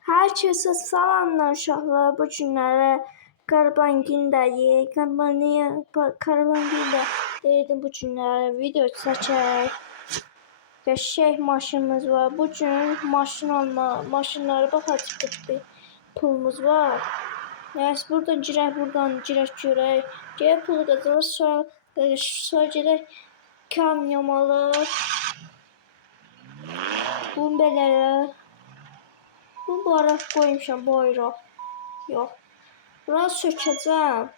Herkese salamlar uşaqlar. Bu günləri Qarbangildəyik. Qarbangildə deyirdim bu günləri video çəkək. Qəşəng maşınımız var. Bu gün maşınlara baxacağıq bir pulumuz var. Nəyəsə buradan girək görək. Gələk pulu qazanırıq. Sonra gedək kamyon alıb. Bunu belə bu ara koymuşam bayraq. Yox. Biraz sökəcəm.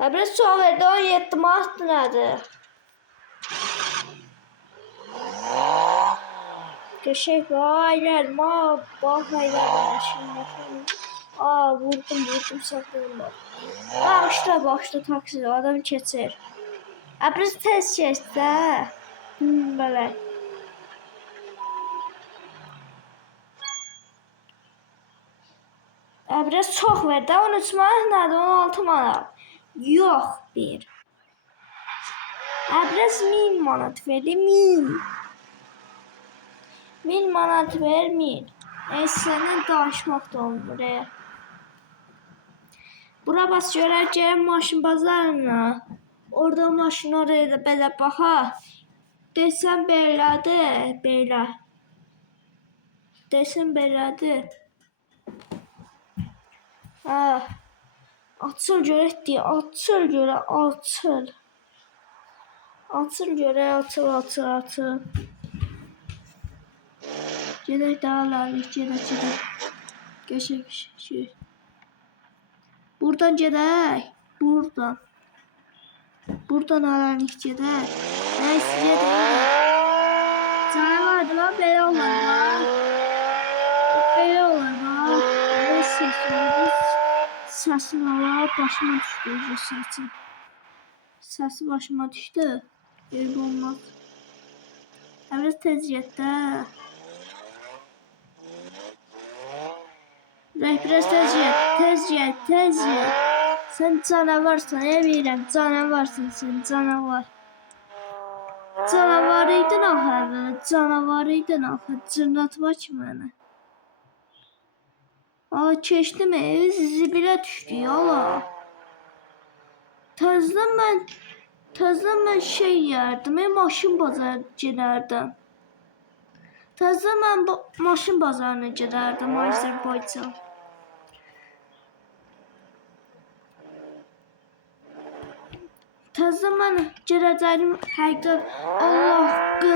Biraz sual verdi. 17 manat nədir? Qəşəng vay gəlmə. Bax aylar. Vurdum saxlayım. Başda taksi adam keçir. Biraz tez keçsə. Belə. Biraz çox verdi. 13 manat nədir? 16 manat. Yox bir. Biraz 1000 manat verdi. 1000 manat ver 1000. Səndən danışmaq da olmur. Bura bas görək gəlin maşın bazarına. Orada maşın oraya da belə baxa. Desəm belədir. Belə. Desəm belədir. Açıl görək deyə. Açıl görək. Açıl görək. Açıl. Gedək dağlarıq. Gedək. Geçək. Buradan gedək. Buradan aranıq gedək. Nəysə gedək. Canavardır lan. Belə olur. Belə səsin olar. Başıma düşdü. Səsi başıma düşdü. Eyb olmaz. Biraz tez getdə. Biraz tez get. Sen canavarsan, bilirəm, canavarsan sen, canavar. Canavaryydın axı, cırnatma ki mənə. Keçdim zibilə düşdü, yala. Təzdən mən şey yerdim, maşın bazarı gedərdim. Təzdən mən maşın bazarına gedərdim, Azərbaycan. Təzdən mən gedəcəyim, həqiqət, Allah haqqı,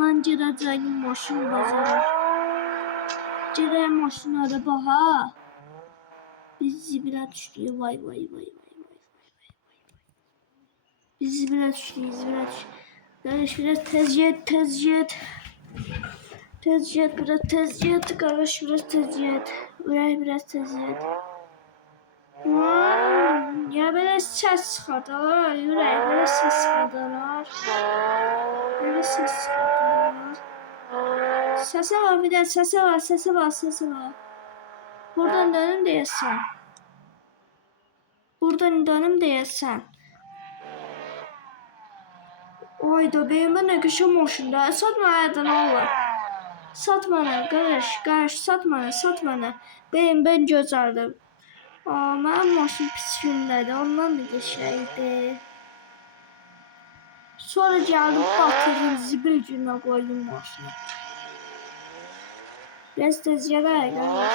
mən gedəcəyim maşın bazarı. Gedəyim maşınlara baxa. Biz zibilə düşdük, vay. Biz zibilə düşdük. Qardaş biraz tez get. Biraz tez get. Qardaş biraz tez get. Ürək biraz tez get. Ya belə səs çıxardarlar. Ürək belə səs çıxardarlar. Səsə var bir də, səsə var. Buradan dönüm deyəsən. Oyda benim nə qəşəng maşında. Satma hərdən olur. Satma nə, qardaş, satma nə. Ben gözəldim. Mənim maşın pis gündədir, ondan da qəşəngdir. Sonra gəldim, batırdım, zibil günə qoydum maşını. Biraz tez gələk, qardaş.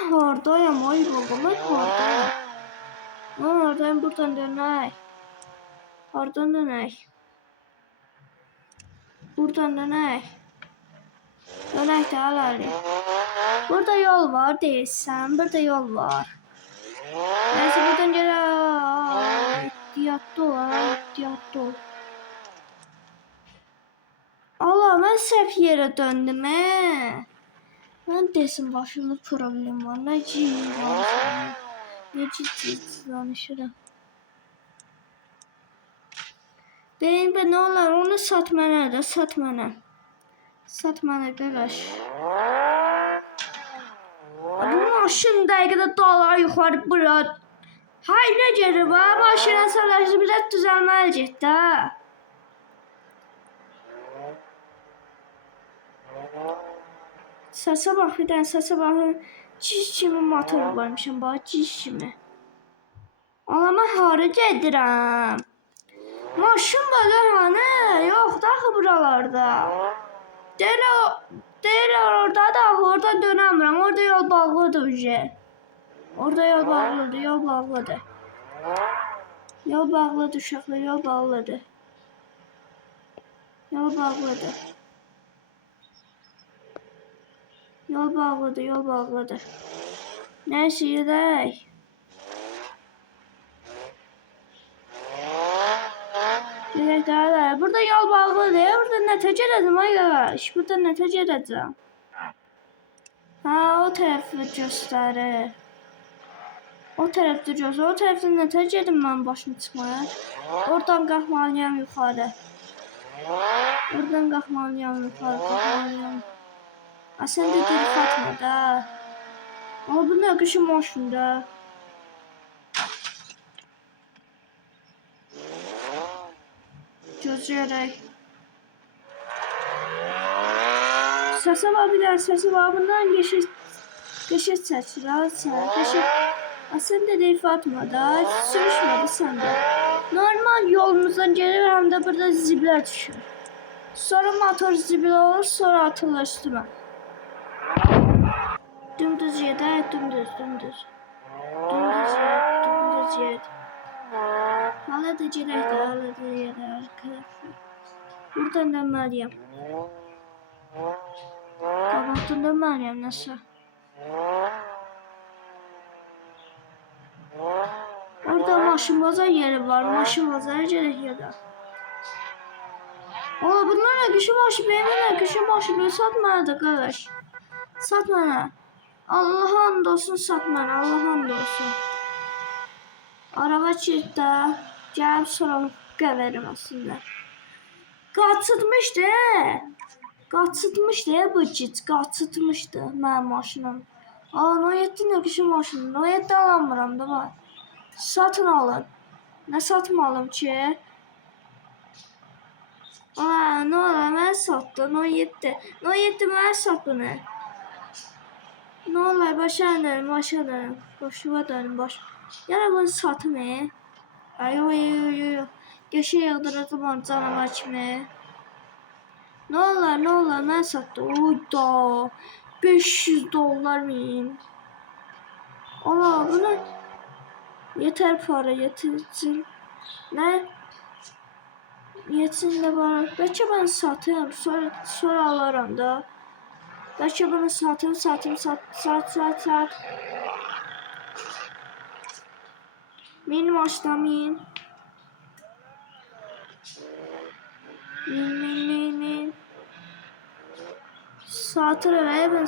Mən hardayam, ay baba, mən hardayam. Mən hardayam, buradan dönək. Hardan dönək? Buradan dönək. Dönək də alalım. Burada yol var deyirsən, burada yol var. Neyse buradan gələk. İhtiyatlı ol. Allah, mən səhv yerə döndüm, Mən desin başımda problem var. Ne ciddi danışırım. Benim ne olur onu sat mənə. Sat mənə qardaş. Bu maşın dəqiqədə dağlar yuxarı bura. Hay nə gəlir var? Maşına savaşı biraz düzəlməli getdi. Səsə bax, bir dənə səsə baxın. Ciş kimi motor varmışım, bax, ciş kimi. Amma mən hara gedirəm? Maşın var hani? Yox da axı buralarda. Deyirlər orada da, orada dönəmirəm. Orada yol bağlıdır uje. Orada yol bağlıdır, yol bağlıdır. Yol bağlıdır uşaqlar, yol bağlıdır. Yol bağlıdır. Yol bağlıdır, yol bağlıdır. Neyse gedək. Gedək daha. Burada yol bağlıdır. Burada nətəcə edəcəm ay qardaş. Burada nətəcə edəcəm. Ha, o tərəfi göstərir. O tərəfdə göstərir. O tərəfdən nətəcə edim mən başımı çıxmaya. Oradan qalxmalıyam yuxarı. Oradan qalxmalıyam yuxarı, qalxmalıyam. Sən də dil Fatma da. Ama bu ne kışın maşında. Gözleyerek. Səsə var bir daha, səsə var. Bundan geçit seçir. Sən də dil Fatma da. Sürüşmedi sən də. Normal yolumuzdan gelir hem de burada zibilə düşür. Sonra motor zibil olur, sonra atılır üstüme. Dümdüz yedək, dümdüz. Dümdüz yed. Hala da gedək də, hala da yedək arkadaşlar. Buradan dönməliyəm. Qabaqdan dönməliyəm, nəsə. Orada maşın bazar yeri var, maşın bazara gedək yedək. Ola bunlar ne kışın maşı, benim ne kışın maşı, beni satma da kardeş. Satma. Allah andolsun satma, Allah andolsun. Araba çıktı, gəlib sonra qəverim aslında. Qaçıtmışdı, bu cic, qaçıtmışdı mənim maşınım. No 7 ne kışın maşını, no 7 alamıram da var. Satın alın. Ne satmalım ki? Ne olar, mən satdı, no 7 mən satdı nə? Ne olar, başa dönüm, boşuma dönüm, boş. Yəni bunu satım, Ay, Geçə yığdıracam onu canavar kimi. Ne olar, mən satdı, oyda, $500 miyim? Ola, bunu yeter para, yetirsin. Ne? Yetsin de bana. Belki ben satayım, sonra alırım da. Belki bunu satayım, sat. Benim başlamayın. Min. Satırım, ben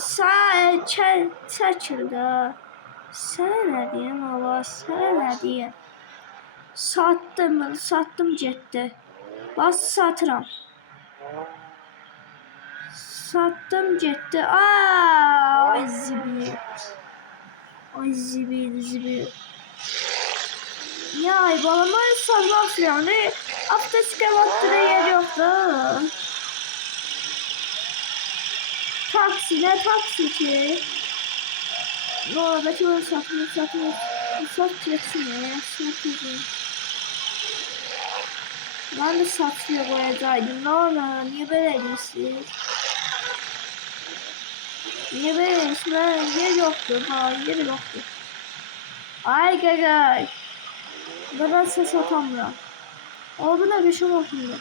çəkildi. Sənə nə deyim, Allah, sənə nə deyim. Sattım getdi. Bas satıram. Sattım getdi. Ay zibil. Ya balama salmak yani. Apteşke vaktıda yer yoktu. Taksi ki. No, belki bunu satayım. Sat geçsin ya. Ben de satıyor koyacaktım. Ne olur, niye böyle değilsin? Niye böyle değilsin? Yer yoktu. Yer yoktu. Ay gagay. Ben ses atamıyorum. O da kışım okundu.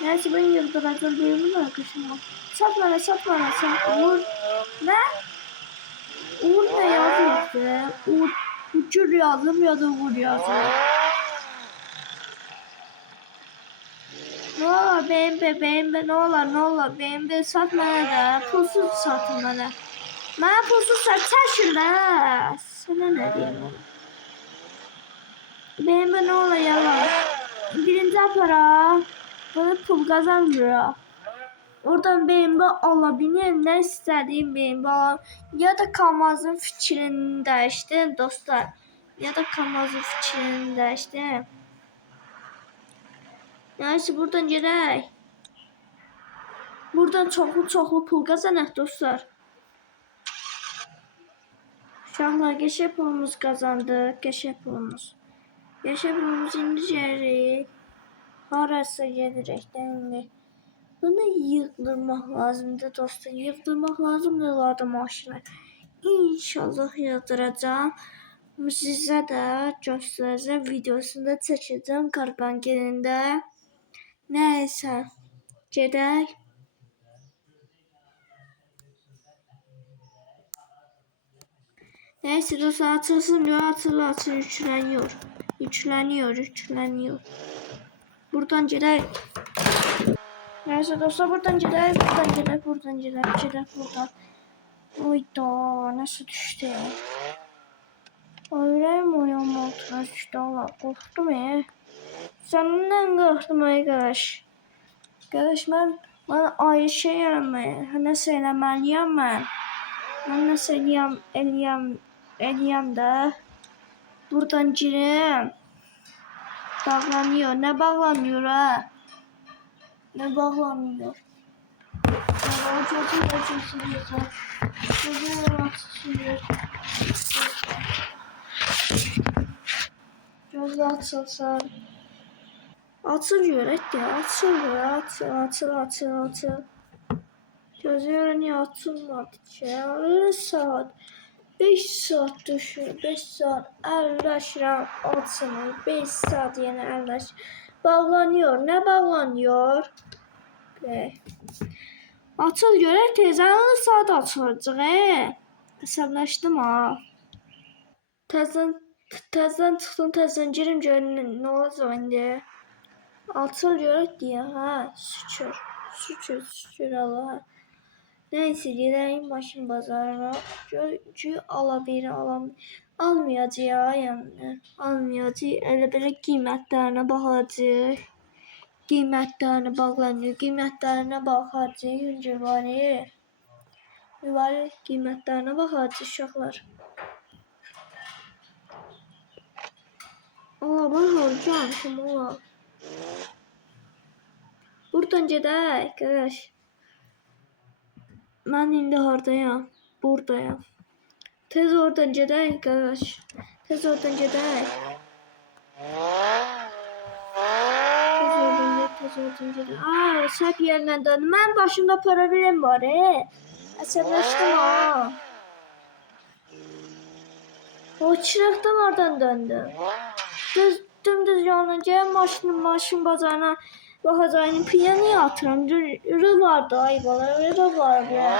Neyse ben yıldıracağım diyorum da kışım okundu. Satma. Uğur. Ne? Uğur ne yazıyor işte? Uçur yazdım ya da Uğur yazıyor. Ne olur beğenme ne olur beğenme satma da pulsuz satın bana. Bana pulsuz sat şurada. Sana ne diyeyim ona? Beğenme ne olur yalan. Birinci para bana pul kazandırıyor. Oradan beğenme alabilirim. Ne istediğim beğenme alam. Ya da Kamaz'ın fikrini değiştirin dostlar. Neyse buradan gedək. Buradan çoxlu pul qazanaq dostlar. Uşaqlar qəşəng pulumuz qazandıq, qəşəng pulumuz. Qəşəng pulumuz indi gəlirik. Harasa gedirik də. Bunu yığdırmaq lazımdır dostlar. Yığdırmaq lazımdır ladı maşını. İnşallah yığdıracağım. Sizə də göstərəcəm videosunda çəkəcəm karbangerində. Nəysə, gedək. Neyse dostlar açılsın diyor. Açıl yükleniyor. Buradan gidelim. Neyse dostlar buradan gidelim. Buradan. Oyda nasıl düştü ya. Öyleyim oyun altına düştü. Allah korktum ya. Senden korktum arkadaş. Arkadaş ben ayrı şey yaramaya. Nasıl eləməliyəm mən? Ben nasıl eləyəm də. Buradan girim. Bağlanıyor. Ne bağlanıyor ha? Ne bağlanıyor? Gözü açılsın. Açılıyor ya. Açıl. Gözü niye açılmadı ki? 5 saat düşür. 5 saat əlləşirəm açılır. 5 saat yenə əlləşir. Bağlanıyor. Ne bağlanıyor? Açıl görək tezən saat açılacaq. Hesablaşdım ha. Təzən çıxdım, təzən girim görün nə olacaq indi. Açıl görək deyə. Ha, şükür Allah'a. Neyse gidelim maşın bazarına. Almayacaq yani. Almayacaq. Elə belə qiymətlərinə baxacaq. Qiymətlərinə bağlanıyor. Qiymətlərinə baxacaq. Mübarək qiymətlərinə baxacaq uşaqlar. Allah ben harcamışım Allah. Buradan gedək arkadaş. Ben indi hardayam? Buradayam. Tez oradan gedək arkadaş. Tez oradan gedək. Aa, səhv yerindən döndüm. Mənim başımda problem var. Əsəbləşdim ha. O çıraqdan oradan döndüm. Dümdüz yanınca maşın bazarına baxacağım. Piyanoya atıram. Rı var da aybalar. Rı var ya.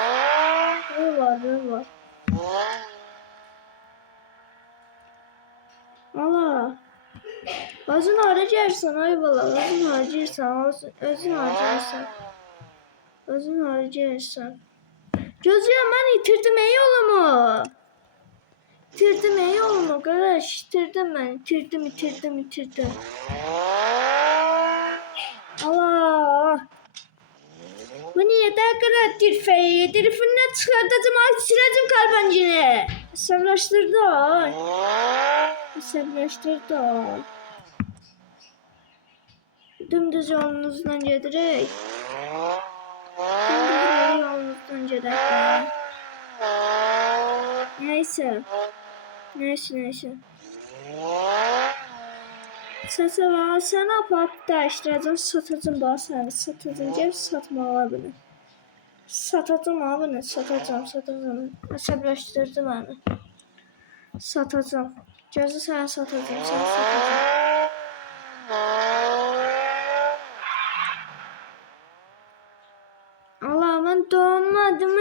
Rı var. Allah. Özün harcayırsan aybalar. Özün harcayırsan. Gözlüyorum ben itirdim yolumu. İtirdim yolumu kardeş. İtirdim ben. İtirdim. Allah. Bu niye daha kadar tirfeyi? Telefonuna çıkartacağım. Sileceğim karbancını. Hesaplaştırdı o. Dümdüz yolunuzdan gedirek. Neyse. Səsə sən apart dəyişdirəcəm, satacağım səni, gəlib satmağa bunu. Satacağım. Əsəbləşdirdi məni. Satacağım. Gözü səni satacağım. Allah, mən donmadım.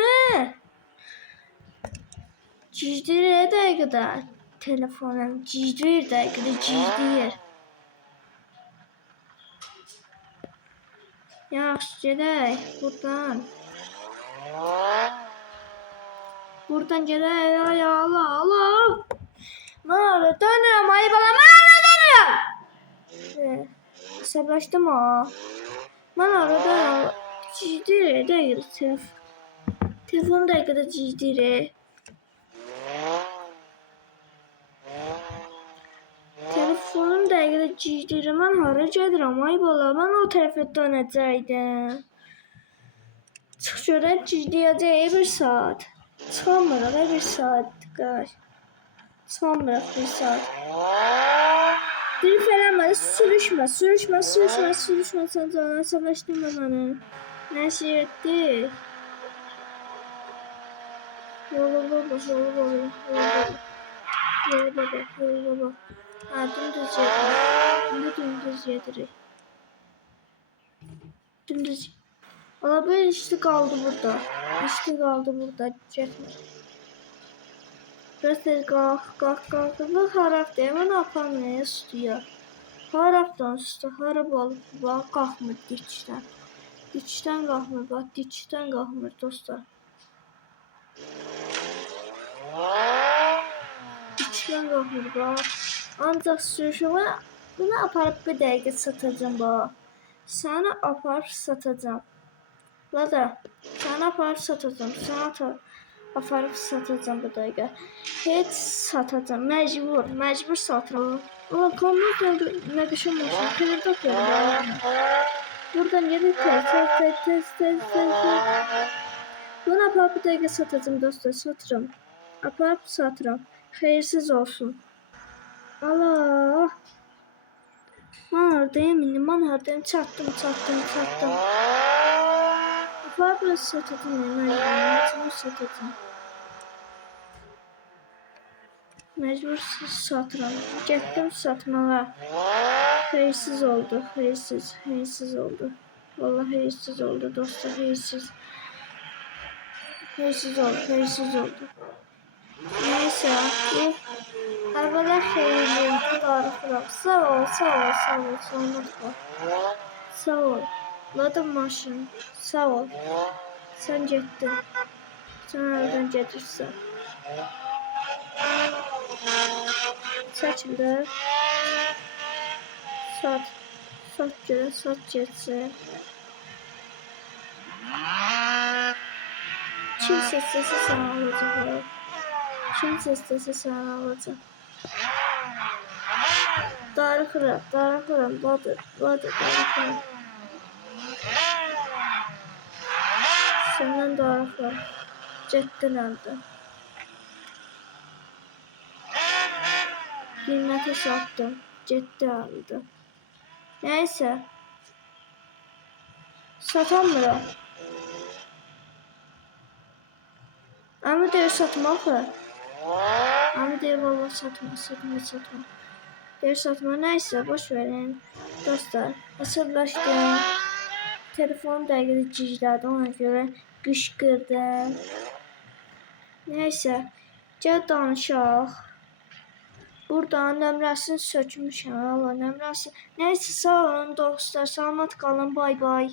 Cicdir dəqiqədə. Telefonum cicdir dəqiqədə. Yaxşı, gedək buradan. Buradan gedək. Ay Allah. Mən ara dönürəm, ayı bala. Hesablaşdım ha. Mən ara dönürəm. Cicdir dəqiqədə. Telefon dəqiqədə cicdir. Telefonum dəqiqədə cicdir. Mən hara gedirəm ay bala. Mən o tərəfə dönəcəkdim. Çıx görək cicdiyəcək bir saat. Çıxamırıq bir saat. Sanmırıq bir saat. Drift eləmədi, sürüşmə, sürüşmə, sürüşmə, sürüşmə, sən canına əsəbləşdirmə məni. Nəsə etdik. Yola baba, yola baba, yola baba. Yola baba, yola baba. Ha, dümdüz yedirik. İndi dümdüz yedirik. Dümdüz. Ala böyle işte kaldı burada. İşte kaldı burada. Çekme. Biraz tez kalk, kalk, kalk. Bak harap değil mi? Ne yapalım ya? Istiyor. Haraptan üstü. Harap olup bak kalkmır dikişten. Dikişten kalkmır bak. Dikişten kalkmır dostlar. Dikişten kalkmır bak. Ancak sürüşüme bunu aparıp bir dəqiqə satacağım bak. Sana aparıp satacağım. Lada, sana aparıp satacağım. Sana aparıp satacağım bu dəqiqə. Heç satacağım. Mecbur satıram. Ama komut ne düşünmüyorsun? Kırdı kırdı. Buradan yedi tez. Bunu aparıp bir dəqiqə satacağım dostlar. Satırım. Aparıp satırım. Xeyirsiz olsun. Allah. Man oradayım indi. Man oradayım. Çattım. Aparıp satacağım. Mecbur satacağım. Mecbur satıram. Getdim satmağa. Xeyirsiz oldu. Xeyirsiz oldu. Vallahi xeyirsiz oldu dostlar. Xeyirsiz oldu. Neyse. Əvvələr xeyirliydi. Darıxıram. Sağ ol. Sağ ol. Ladım maşın. Sağ ol. Sen getdin. Sen əldən gedirsən. Seçimde sat geçsin. Kim sestesi sana alacak. Kim sestesi sana alacak. Darıxıram. Ladı darıxıram. Senden darıxıram. Getdin əldən. Qiymətə satdım. Getdi aldı. Neyse. Satamıram. Ama deyir satma axı. Ama deyir valla satma. Deyir satma. Neyse boş verin. Dostlar. Əsəbləşdim. Telefonu dəqiqədə giclədi. Ona görə qışqırdım. Neyse. Gəl danışaq. Buradan nömrəsini sökmüşəm. Allah nömrəsi. Neyse sağ olun dostlar. Salamat qalın. Bay bay.